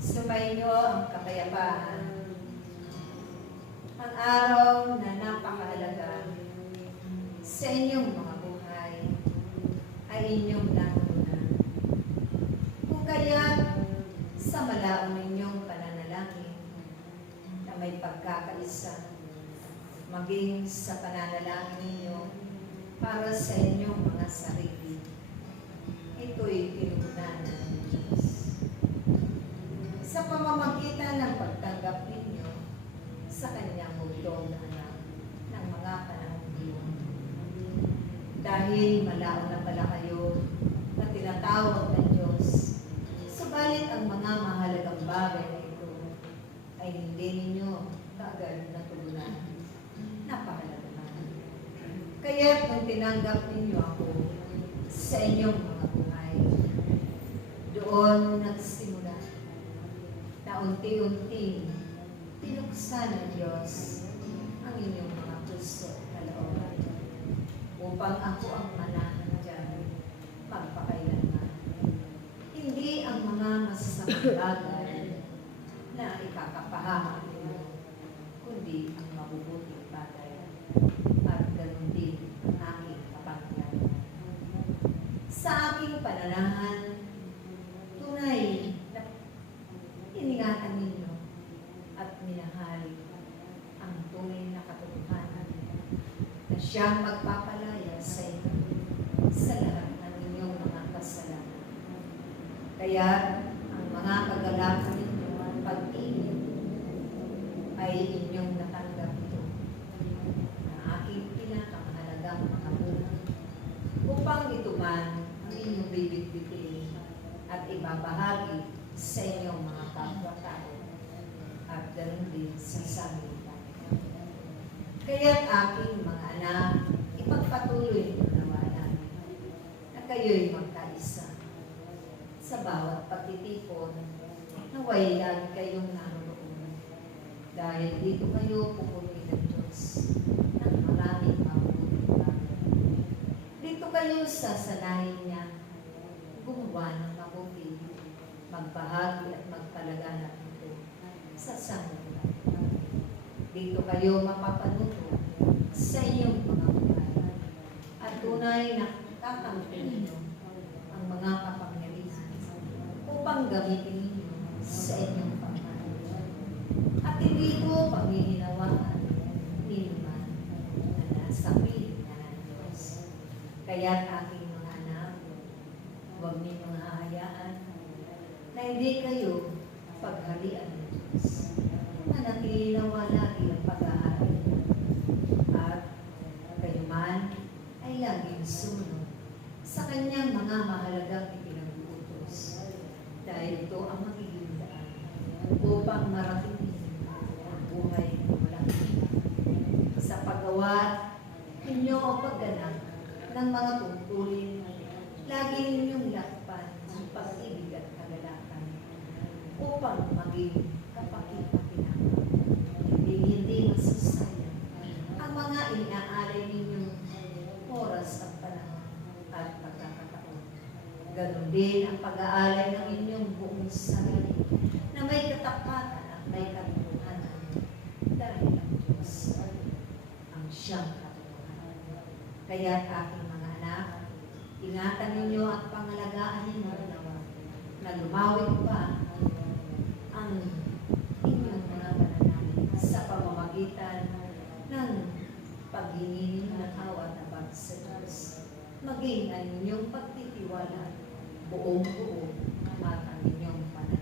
Sumainyo ang kapayapaan. Ang araw na napakahalaga sa inyong mga buhay ay inyong natutunan. Kung kaya sa malaon ninyong pananalangin na may pagkakaisa, maging sa pananalangin ninyo para sa inyong mga sarili, ito'y tinutunan ng Diyos. Sa pamamagitan ng pagtanggap ninyo sa kanyang bugtong na anak ng mga panahong iyon. Dahil malao na pala kayo na tinatawag ng Diyos, subalit ang mga mahalagang bagay na ito ay hindi ninyo kaagad natutunan. Napakalaga naman. Kaya kung tinanggap ninyo ako sa inyong mga buhay, doon nagsimula na unti-unti tinuksan ng Diyos ang inyong mga puso na looban upang ako ang manahan dyan magpakailanman. Hindi ang mga masasamang bagay na ikakapahamak ninyo, kundi ang mabubuting bagay at ganun din ang aking kapangyan. Sa aking pananahan, tunay na iningatan ninyo at minahali ang tunay na katotohanan na siyang magpapalaya sa inyo sa lahat ng inyong mga kasalanan. Kaya ang mga kagalakan ninyo at pag-ibig ay inyong natanggap ito na aking pinakamahalagang mga bunga upang ito man ang inyong bibig-bigay at ibabahagi sa inyong mga kapwa-tao at ganoon din sa sanlibutan. Kaya't aking mga anak, ipagpatuloy niyo naman na kayo'y magkaisa sa bawat pagtitipon na lagi kayong naroon. Dahil dito kayo pupuri ng Diyos ng maraming mabuting bagay. Dito kayo sasanayin niya gumawa ng mabuti, magbahagi at magpalaganap ito sa sanlibutan. Dito kayo mapapanuto sa inyong mga buhay at tunay na kakampi ninyo ang mga kapangyarihan upang gamitin ninyo sa inyong panghahalan. At hindi ko panghihinawaan ninuman na nasa piling na ng Diyos. Kaya't aking mga anak, huwag ninyong hahayaan na hindi kayo paghalian ng Diyos. Manatili nawa lagi ang pag-aaral at kayo man ay laging sumunod sa kanyang mga mahalagang ipinag-utos dahil ito ang magiging daan upang marating ninyo ang buhay na walang hanggan. Sa paggawa ninyo o pagganap ng mga tungkulin, lagi ninyong lakpan ang pag-ibig at kagalakan upang maging kapakinabangan. Hindi masasayang ang mga inaalay ninyong oras at panahon at pagkakataon. Ganon din ang pag-aalay ng inyong buong sarili na may katapatan at may katotohanan dahil ang Diyos ang siyang katotohanan. Kaya aking mga anak, ingatan ninyo at pangalagaan ninyo na lumawig pa ang inyong mga pananalig sa pamamagitan ng paghingi ninyo ng awat na bag sa Diyos. Maging ang inyong pagtitiwala buong-buo at ang inyong pananalig